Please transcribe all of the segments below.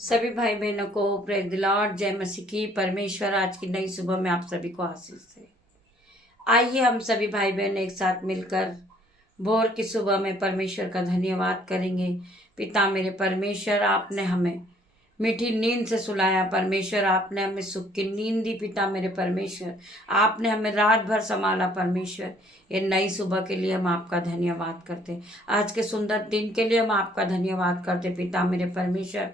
सभी भाई बहनों को प्रेज द लॉर्ड, जय मसीह की। परमेश्वर आज की नई सुबह में आप सभी को आशीष दे। आइए हम सभी भाई बहन एक साथ मिलकर भोर की सुबह में परमेश्वर का धन्यवाद करेंगे। पिता मेरे परमेश्वर, आपने हमें मीठी नींद से सुलाया। परमेश्वर, आपने हमें सुख की नींद दी। पिता मेरे परमेश्वर, आपने हमें रात भर संभाला। परमेश्वर, ये नई सुबह के लिए हम आपका धन्यवाद करते। आज के सुंदर दिन के लिए हम आपका धन्यवाद करते। पिता मेरे परमेश्वर,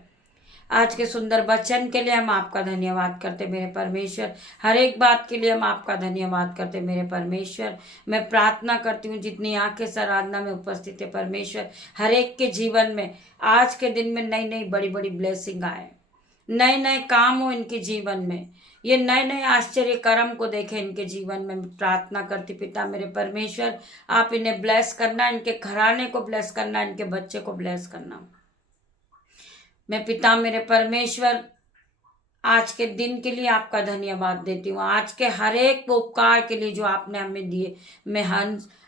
आज के सुंदर वचन के लिए हम आपका धन्यवाद करते मेरे परमेश्वर। हर एक बात के लिए हम आपका धन्यवाद करते मेरे परमेश्वर। मैं प्रार्थना करती हूँ जितनी आंखें इस आराधना में उपस्थित है परमेश्वर, हर एक के जीवन में आज के दिन में नई नई बड़ी बड़ी ब्लेसिंग आए, नए नए काम हो इनके जीवन में, ये नए नए आश्चर्य कर्म को देखें इनके जीवन में। प्रार्थना करती पिता मेरे परमेश्वर, आप इन्हें ब्लेस करना, इनके घराने को ब्लेस करना, इनके बच्चे को ब्लेस करना। मैं पिता मेरे परमेश्वर आज के दिन के लिए आपका धन्यवाद देती हूँ। आज के हर एक उपकार के लिए जो आपने हमें दिए, मैं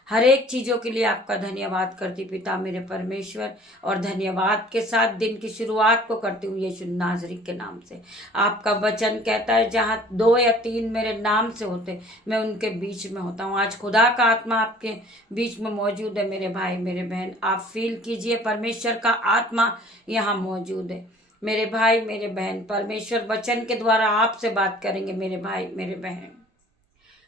हर एक चीजों के लिए आपका धन्यवाद करती पिता मेरे परमेश्वर। और धन्यवाद के साथ दिन की शुरुआत को करती हूँ यीशु नासरी के नाम से। आपका वचन कहता है जहाँ 2 या 3 मेरे नाम से होते, मैं उनके बीच में होता हूँ। आज खुदा का आत्मा आपके बीच में मौजूद है मेरे भाई मेरे बहन। आप फील कीजिए, परमेश्वर का आत्मा यहाँ मौजूद है मेरे भाई मेरे बहन। परमेश्वर वचन के द्वारा आपसे बात करेंगे मेरे भाई मेरे बहन।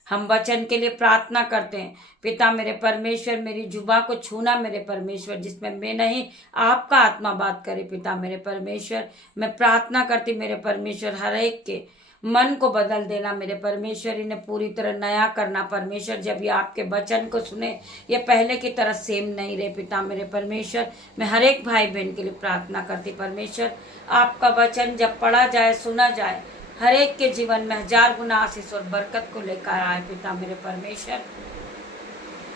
हम वचन के लिए प्रार्थना करते हैं पिता मेरे परमेश्वर, मेरी जुबा को छूना मेरे परमेश्वर, जिसमें मैं नहीं आपका आत्मा बात करे पिता मेरे परमेश्वर। मैं प्रार्थना करती मेरे परमेश्वर, हर एक के मन को बदल देना मेरे परमेश्वर, इन्हें पूरी तरह नया करना परमेश्वर। जब ये आपके वचन को सुने, ये पहले की तरह सेम नहीं रहे पिता मेरे परमेश्वर। मैं हर एक भाई बहन के लिए प्रार्थना करती परमेश्वर, आपका वचन जब पढ़ा जाए, सुना जाए, हर एक के जीवन में 1000 गुना आशीष और बरकत को लेकर आए पिता मेरे परमेश्वर।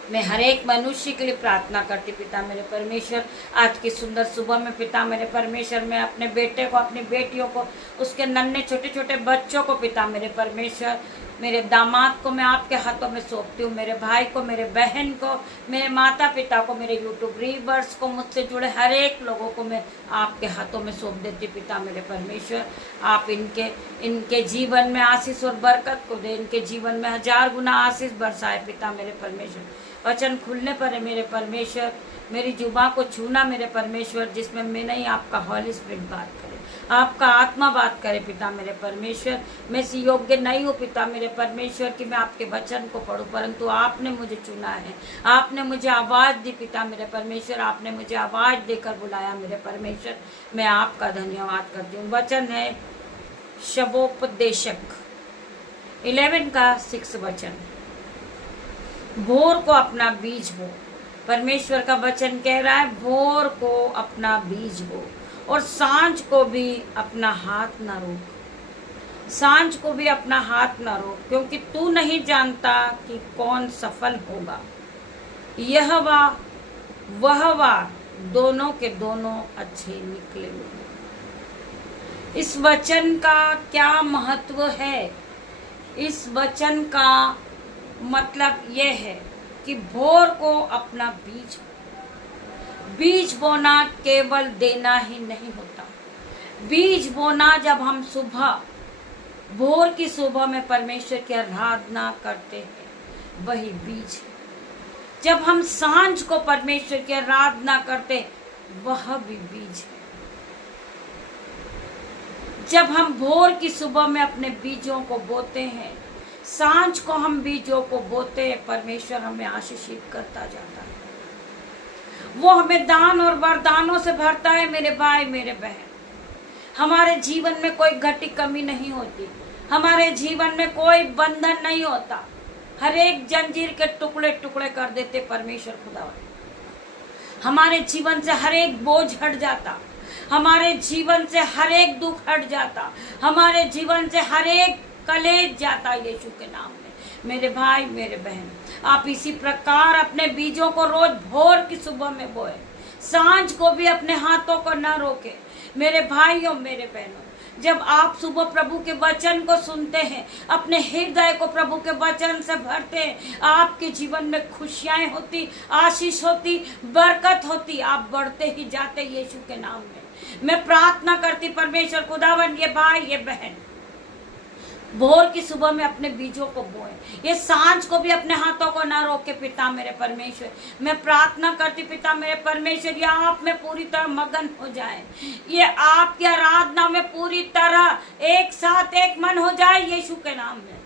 मैं हर एक मनुष्य के लिए प्रार्थना करती पिता मेरे परमेश्वर। आज की सुंदर सुबह में पिता मेरे परमेश्वर, मैं अपने बेटे को, अपनी बेटियों को, उसके नन्हे छोटे छोटे बच्चों को पिता मेरे परमेश्वर, मेरे दामाद को मैं आपके हाथों में सौंपती हूँ। मेरे भाई को, मेरे बहन को, मेरे माता पिता को, मेरे यूट्यूब रीवर्स को, मुझसे जुड़े हर एक लोगों को मैं आपके हाथों में सौंप देती पिता मेरे परमेश्वर। आप इनके जीवन में आशीष और बरकत को दे, इनके जीवन में 1000 गुना आशीष बरसाए पिता मेरे परमेश्वर। वचन खुलने पर है मेरे परमेश्वर, मेरी जुबान को छूना मेरे परमेश्वर, जिसमें मैं नहीं आपका हॉली स्पिरिट बात करे, आपका आत्मा बात करे पिता मेरे परमेश्वर। मैं इस योग्य नहीं हूँ पिता मेरे परमेश्वर कि मैं आपके वचन को पढ़ूं, परंतु आपने मुझे चुना है, आपने मुझे आवाज़ दी पिता मेरे परमेश्वर, आपने मुझे आवाज़ देकर बुलाया मेरे परमेश्वर। मैं आपका धन्यवाद करती हूँ। वचन है शबोपदेशक 11 का 6 वचन, भोर को अपना बीज बो। परमेश्वर का वचन कह रहा है भोर को अपना बीज बो और सांझ को भी अपना हाथ न रोक, सांझ को भी अपना हाथ न रोक, क्योंकि तू नहीं जानता कि कौन सफल होगा। यह वह दोनों के दोनों अच्छे निकलेंगे। इस वचन का क्या महत्व है? इस वचन का मतलब यह है कि भोर को अपना बीज बोना केवल देना ही नहीं होता। बीज बोना जब हम सुबह, भोर की सुबह में परमेश्वर की आराधना करते हैं, वही बीज है। जब हम सांझ को परमेश्वर की आराधना करते, वह भी बीज है। जब हम भोर की सुबह में अपने बीजों को बोते हैं, सांझ को हम बीजों को बोते हैं, परमेश्वर हमें आशीषित करता जाता है। वो हमें दान और वरदानों से भरता है मेरे भाई मेरे बहन। हमारे जीवन में कोई घटी कमी नहीं होती, हमारे जीवन में कोई बंधन नहीं होता। हर एक जंजीर के टुकड़े टुकड़े कर देते परमेश्वर खुदा। हमारे जीवन से हर एक बोझ हट जाता, हमारे जीवन से हर एक दुख हट जाता, हमारे जीवन से हर एक कलेज जाता यीशु के नाम में। मेरे भाई मेरे बहन, आप इसी प्रकार अपने बीजों को रोज भोर की सुबह में बोए, सांझ को भी अपने हाथों को न रोके। मेरे भाइयों मेरे बहनों, जब आप सुबह प्रभु के वचन को सुनते हैं, अपने हृदय को प्रभु के वचन से भरते हैं, आपके जीवन में खुशियां होती, आशीष होती, बरकत होती, आप बढ़ते ही जाते यीशु के नाम में। मैं प्रार्थना करती परमेश्वर खुदावन, ये भाई ये बहन भोर की सुबह में अपने बीजों को बोए, ये सांझ को भी अपने हाथों को ना रोके पिता मेरे परमेश्वर। मैं प्रार्थना करती पिता मेरे परमेश्वर, ये आप में पूरी तरह मगन हो जाए, ये आपकी आराधना में पूरी तरह एक साथ एक मन हो जाए यीशु के नाम में।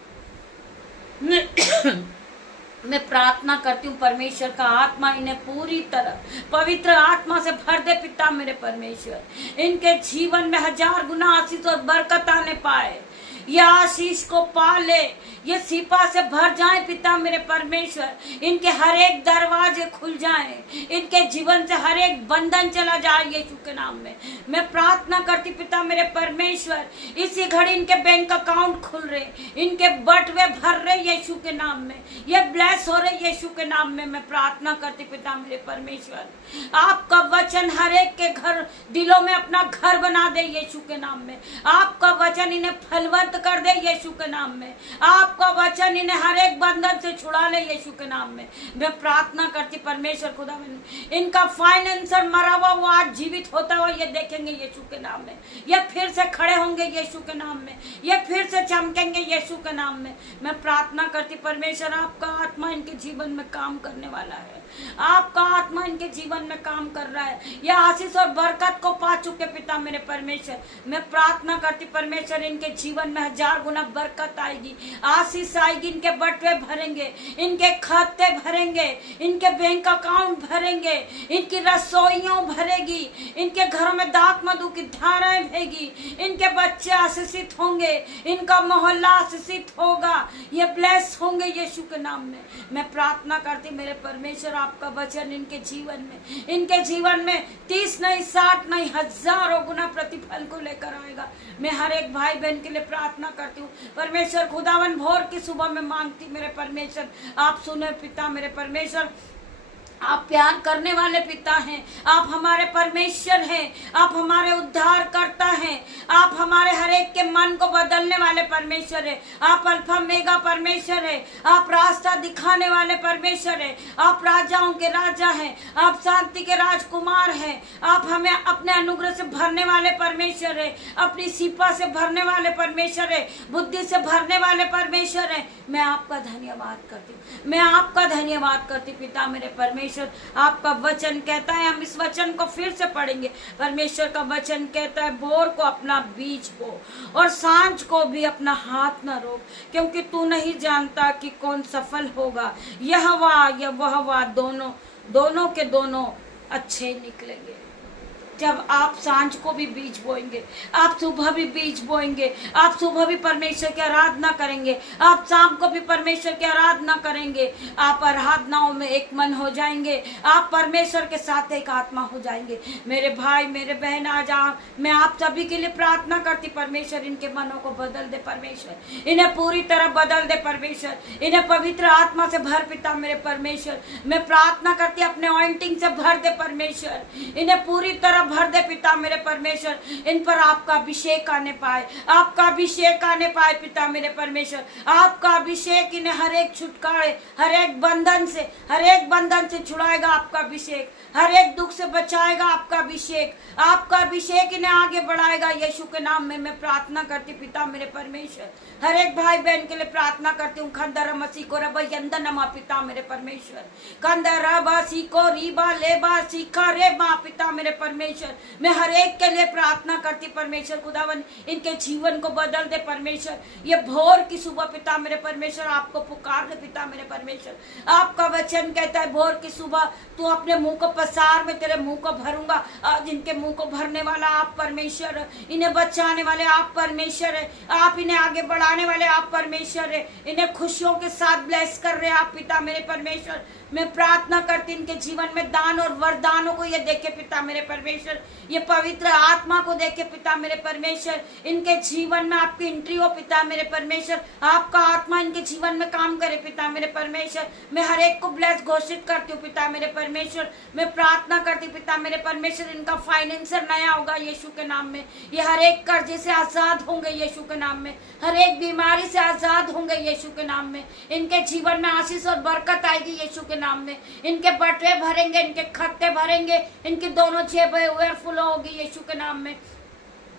मैं प्रार्थना करती हूँ परमेश्वर का आत्मा इन्हें पूरी तरह पवित्र आत्मा से भर दे पिता मेरे परमेश्वर। इनके जीवन में 1000 गुना आशीष और बरकत आने पाए, ये आशीष को पाले, ये सिपा से भर जाए पिता मेरे परमेश्वर। इनके हर एक दरवाजे खुल जाएं, इनके जीवन से हर एक बंधन चला जाए यीशु के नाम में। मैं प्रार्थना करती पिता मेरे परमेश्वर, इसी घड़ी इनके बैंक अकाउंट खुल रहे, इनके बटवे भर रहे यीशु के नाम में, ये ब्लेस हो रहे यीशु के नाम में। मैं प्रार्थना करती पिता मेरे परमेश्वर, आपका वचन हर एक के घर दिलों में अपना घर बना दे यीशु के नाम में। आपका वचन इन्हें फलवंत कर दे यीशु के नाम में। आपका वचन इन्हें हर एक बंधन से छुड़ा ले यीशु के नाम में। मैं प्रार्थना करती परमेश्वर खुदा, इनका फाइनेंसर मरा हुआ वो आज जीवित होता हुआ ये देखेंगे यीशु के नाम में। ये फिर से खड़े होंगे यीशु के नाम में, ये फिर से चमकेंगे यीशु के नाम में। मैं प्रार्थना करती परमेश्वर, आपका आत्मा इनके जीवन में काम करने वाला है, आपका आत्मा इनके जीवन में काम कर रहा है। यह आशीष और बरकत को पा चुके पिता मेरे परमेश्वर। मैं प्रार्थना करती परमेश्वर, इनके जीवन में 1000 गुना बरकत आएगी, आशीष आएगी, इनके बटवे भरेंगे, इनके खाते भरेंगे, इनके बैंक अकाउंट भरेंगे, इनकी रसोइयों भरेगी, इनके घरों में दाख मधु की धाराएं बहेगी, इनके बच्चे आशीषित होंगे, इनका मोहल्ला आशीषित होगा, ये ब्लेस होंगे यीशु के नाम में। मैं प्रार्थना करती मेरे परमेश्वर, आपका वचन इनके जीवन में 30 नहीं 60 नहीं 1000 गुना प्रतिफल को लेकर आएगा। मैं हर एक भाई बहन के लिए प्रार्थना करती हूँ परमेश्वर खुदावन, भोर की सुबह में मांगती मेरे परमेश्वर, आप सुने पिता मेरे परमेश्वर। आप प्यार करने वाले पिता हैं, आप हमारे परमेश्वर हैं, आप हमारे उद्धार करता हैं, आप हमारे हर एक के मन को बदलने वाले परमेश्वर है। आप अल्फा मेगा परमेश्वर है, आप रास्ता दिखाने वाले परमेश्वर है, आप राजाओं के राजा हैं, आप शांति के राजकुमार हैं, आप हमें अपने अनुग्रह से भरने वाले परमेश्वर है, अपनी सिपा से भरने वाले परमेश्वर है, बुद्धि से भरने वाले परमेश्वर है। मैं आपका धन्यवाद करती हूँ, मैं आपका धन्यवाद करती पिता मेरे परमेश्वर। आपका वचन कहता है, हम इस वचन को फिर से पढ़ेंगे। परमेश्वर का वचन कहता है, भोर को अपना बीज बो और सांझ को भी अपना हाथ न रोक, क्योंकि तू नहीं जानता कि कौन सफल होगा। यहोवा या वहोवा दोनों के दोनों अच्छे निकलेंगे। जब आप सांझ को भी बीज बोएंगे, आप सुबह भी बीज बोएंगे, आप सुबह भी परमेश्वर की आराधना करेंगे, आप शाम को भी परमेश्वर की आराधना करेंगे, आप आराधनाओं में एक मन हो जाएंगे, आप परमेश्वर के साथ एक आत्मा हो जाएंगे। मेरे भाई मेरे बहन, आज मैं आप सभी के लिए प्रार्थना करती परमेश्वर, इनके मनों को बदल दे परमेश्वर, इन्हें पूरी तरह बदल दे परमेश्वर, इन्हें पवित्र आत्मा से भर पिता मेरे परमेश्वर। मैं प्रार्थना करती अपने ऑइंटिंग से भर दे परमेश्वर, इन्हें पूरी तरह भर दे पिता मेरे परमेश्वर। इन पर आपका अभिषेक आने पाए, आपका अभिषेक आने पाए पिता मेरे परमेश्वर। आपका अभिषेक इन्हें हर एक छुटकारे, हर एक बंधन से छुड़ाएगा। आपका अभिषेक हर एक दुख से बचाएगा। आपका अभिषेक इन्हें आगे बढ़ाएगा यीशु के नाम में। मैं प्रार्थना करती पिता मेरे परमेश्वर, हर एक भाई बहन के लिए प्रार्थना करती हूँ। खंदर मसी को रब यंदनमा पिता मेरे परमेश्वर, खंदर रबासी को रीबा लेबा सीखा रे माँ पिता मेरे परमेश्वर। मैं हर एक के लिए प्रार्थना करती परमेश्वर खुदावन, इनके जीवन को बदल दे परमेश्वर। ये भोर की सुबह पिता मेरे परमेश्वर आपको पुकार दे पिता मेरे परमेश्वर। आपका वचन कहता है, भोर की सुबह तू अपने मुंह को पसार, में तेरे मुंह को भरूंगा। आज इनके मुंह को भरने वाला आप परमेश्वर, इन्हें बचाने वाले आप परमेश्वर है, आप इन्हें आगे बढ़ाने वाले आप परमेश्वर है, इन्हें खुशियों के साथ ब्लेस कर रहे आप पिता मेरे परमेश्वर। मैं प्रार्थना करती इनके जीवन में दान और वरदानों को ये देखे पिता मेरे परमेश्वर, ये पवित्र आत्मा को देखे पिता मेरे परमेश्वर। इनके जीवन में आपकी एंट्री हो पिता मेरे परमेश्वर, आपका आत्मा इनके जीवन में काम करे पिता मेरे परमेश्वर। मैं हर एक को ब्लेस घोषित करती हूँ पिता मेरे परमेश्वर। मैं प्रार्थना करती पिता मेरे परमेश्वर, इनका फाइनेंसर नया होगा यीशु के नाम में। ये हर एक कर्जे से आजाद होंगे यीशु के नाम में, हर एक बीमारी से आजाद होंगे यीशु के नाम में। इनके जीवन में आशीष और बरकत आएगी यीशु के नाम में। इनके बटुए भरेंगे, इनके खत्ते भरेंगे, इनकी दोनों जेबें ओवरफुल होगी यीशु के नाम में।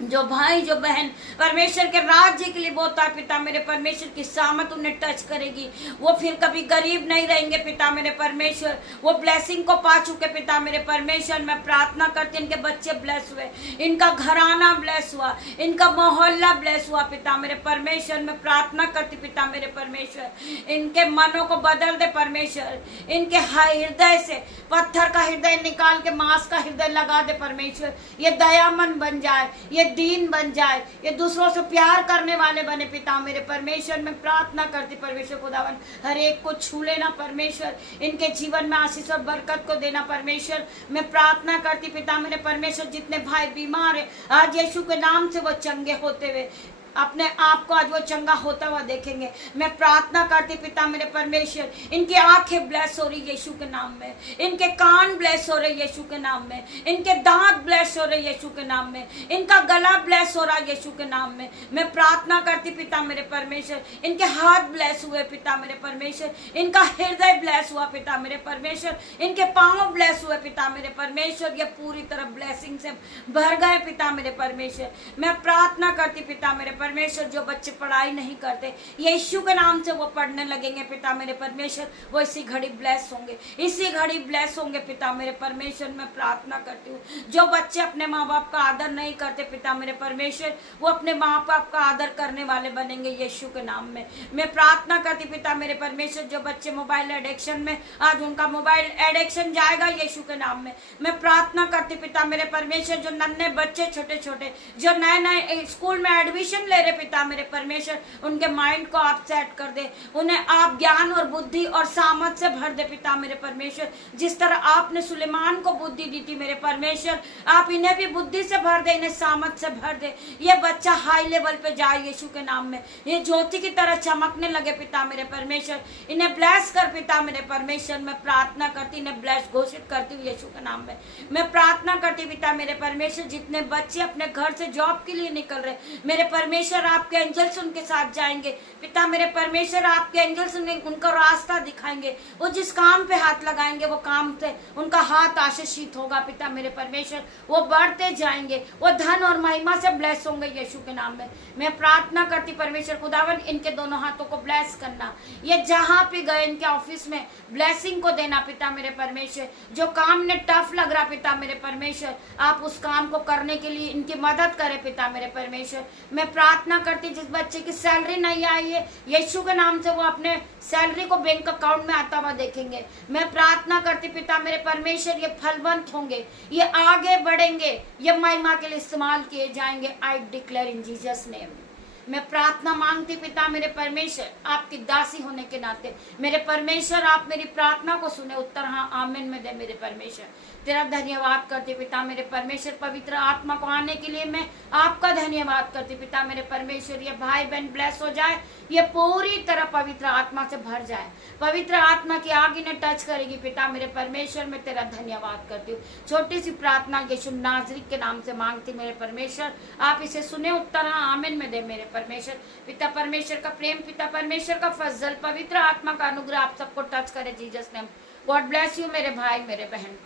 जो भाई जो बहन परमेश्वर के राज्य के लिए बोलता है पिता मेरे परमेश्वर की सामत उन्हें टच करेगी, वो फिर कभी गरीब नहीं रहेंगे पिता मेरे परमेश्वर, वो ब्लेसिंग को पा चुके पिता मेरे परमेश्वर। मैं प्रार्थना करती इनके बच्चे ब्लेस हुए, इनका घराना ब्लेस हुआ, इनका मोहल्ला ब्लेस हुआ पिता मेरे परमेश्वर। मैं प्रार्थना करती पिता मेरे परमेश्वर, इनके मनों को बदल दे परमेश्वर, इनके हृदय से पत्थर का हृदय निकाल के मांस का हृदय लगा दे परमेश्वर। ये दयामन बन जाए, ये दीन बन जाए, ये दूसरों से प्यार करने वाले बने पिता मेरे परमेश्वर। मैं प्रार्थना करती परमेश्वर खुदावन हर एक को छू लेना परमेश्वर, इनके जीवन में आशीष और बरकत को देना परमेश्वर। मैं प्रार्थना करती पिता मेरे परमेश्वर जितने भाई बीमार है आज यीशु के नाम से वो चंगे होते हुए अपने आप को आज वो चंगा होता हुआ देखेंगे। मैं प्रार्थना करती पिता मेरे परमेश्वर, इनकी आंखें ब्लेस हो रही यीशु के नाम में, इनके कान ब्लेस हो रहे यीशु के नाम में, इनके दांत ब्लेस हो रहे यीशु के नाम में, इनका गला ब्लेस हो रहा है यीशु के नाम में। मैं प्रार्थना करती पिता मेरे परमेश्वर, इनके हाथ ब्लेस हुए पिता मेरे परमेश्वर, इनका हृदय ब्लेस हुआ पिता मेरे परमेश्वर, इनके पांव ब्लेस हुए पिता मेरे परमेश्वर। ये पूरी तरह ब्लेसिंग से भर गए पिता मेरे परमेश्वर। मैं प्रार्थना करती पिता मेरे परमेश्वर, जो बच्चे पढ़ाई नहीं करते यीशु के नाम से वो पढ़ने लगेंगे पिता मेरे परमेश्वर, वो इसी घड़ी ब्लेस होंगे, इसी घड़ी ब्लेस होंगे पिता मेरे परमेश्वर। मैं प्रार्थना करती हूँ जो बच्चे अपने माँ बाप का आदर नहीं करते पिता मेरे परमेश्वर, वो अपने माँ बाप का आदर करने वाले बनेंगे यीशु के नाम में। मैं प्रार्थना करती पिता मेरे परमेश्वर, जो बच्चे मोबाइल एडिक्शन में आज उनका मोबाइल एडिक्शन जाएगा यीशु के नाम में। मैं प्रार्थना करती पिता मेरे परमेश्वर, जो नन्हे बच्चे छोटे छोटे जो नए नए स्कूल में एडमिशन ले रहे पिता मेरे परमेश्वर, उनके माइंड को आप सेट कर दे, उन्हें आप ज्ञान और बुद्धि और सामर्थ से भर दे पिता मेरे परमेश्वर। जिस तरह आपने सुलेमान को बुद्धि दी थी मेरे परमेश्वर, आप इन्हें भी बुद्धि से भर दे, इन्हें सामर्थ से भर दे। ये बच्चा हाई लेवल पे जाए यीशु के नाम में, ये ज्योति की तरह चमकने लगे पिता मेरे परमेश्वर। इन्हें ब्लेस कर पिता मेरे परमेश्वर। मैं प्रार्थना करती इन्हें ब्लेस घोषित करती हूँ यीशु के नाम में। मैं प्रार्थना करती पिता मेरे परमेश्वर, जितने बच्चे अपने घर से जॉब के लिए निकल रहे मेरे परमेश्वर, आपके एंजल्स उनके साथ जाएंगे पिता मेरे परमेश्वर, आपके एंजल्स उनको रास्ता दिखाएंगे। वो जिस काम पे हाथ लगाएंगे वो काम से उनका हाथ आशीषित होगा पिता मेरे परमेश्वर। वो बढ़ते जाएंगे, वो धन और महिमा से ब्लेस होंगे यीशु के नाम में। मैं प्रार्थना करती परमेश्वर खुदावन, इनके दोनों हाथों को ब्लेस करना, ये जहाँ पे गए इनके ऑफिस में ब्लेसिंग को देना पिता मेरे परमेश्वर। जो काम ने टफ लग रहा पिता मेरे परमेश्वर, आप उस काम को करने के लिए इनकी मदद करें पिता मेरे परमेश्वर। मैं प्रार्थना करती जिस बच्चे की सैलरी नहीं आई है यीशु के नाम से, वो अपने सैलरी को बैंक अकाउंट में आता हुआ देखेंगे। मैं प्रार्थना करती पिता मेरे परमेश्वर, ये फलवंत होंगे, ये आगे बढ़ेंगे, ये महिमा के लिए इस्तेमाल किए जाएंगे। I declare in Jesus name. मैं प्रार्थना मांगती पिता मेरे परमेश्वर, आपकी दासी होने के नाते मेरे परमेश्वर, आप मेरी प्रार्थना को सुने, उत्तर हाँ आमीन में दे मेरे परमेश्वर। तेरा धन्यवाद करती पिता मेरे परमेश्वर, पवित्र आत्मा को आने के लिए मैं आपका धन्यवाद करती पिता मेरे परमेश्वर। ये भाई बहन ब्लेस हो जाए, ये पूरी तरह पवित्र आत्मा से भर जाए, पवित्र आत्मा की आग इन्हें टच करेगी पिता मेरे परमेश्वर। मैं तेरा धन्यवाद करती हूँ। छोटी सी प्रार्थना यीशु नाज़री के नाम से मांगती मेरे परमेश्वर, आप इसे सुने, उत्तर हाँ आमीन में दे मेरे परमेश्वर। पिता परमेश्वर का प्रेम, पिता परमेश्वर का फजल, पवित्र आत्मा का अनुग्रह आप सबको टच करे Jesus name. God bless you मेरे भाई मेरे बहन।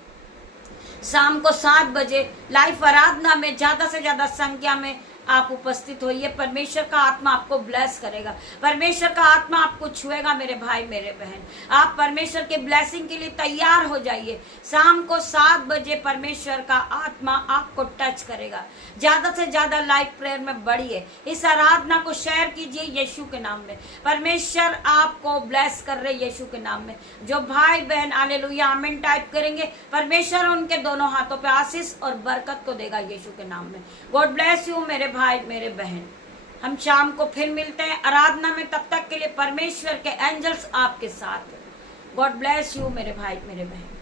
शाम को 7 बजे लाइव आराधना में ज्यादा से ज्यादा संख्या में आप उपस्थित होइए। परमेश्वर का आत्मा आपको ब्लेस करेगा, परमेश्वर का आत्मा आपको छुएगा मेरे भाई मेरे बहन। आप परमेश्वर के ब्लेसिंग के लिए तैयार हो जाइए। शाम को 7 बजे परमेश्वर का आत्मा आपको टच करेगा। ज्यादा से ज्यादा लाइव प्रेयर में बढ़िए, इस आराधना को शेयर कीजिए यीशु के नाम में। परमेश्वर आपको ब्लेस कर रहे यीशु के नाम में। जो भाई बहन हालेलुया आमीन टाइप करेंगे, परमेश्वर उनके दोनों हाथों पे आशीष और बरकत को देगा यीशु के नाम में। गॉड ब्लेस यू मेरे भाई मेरे बहन। हम शाम को फिर मिलते हैं आराधना में, तब तक के लिए परमेश्वर के एंजल्स आपके साथ। गॉड ब्लेस यू मेरे भाई मेरे बहन।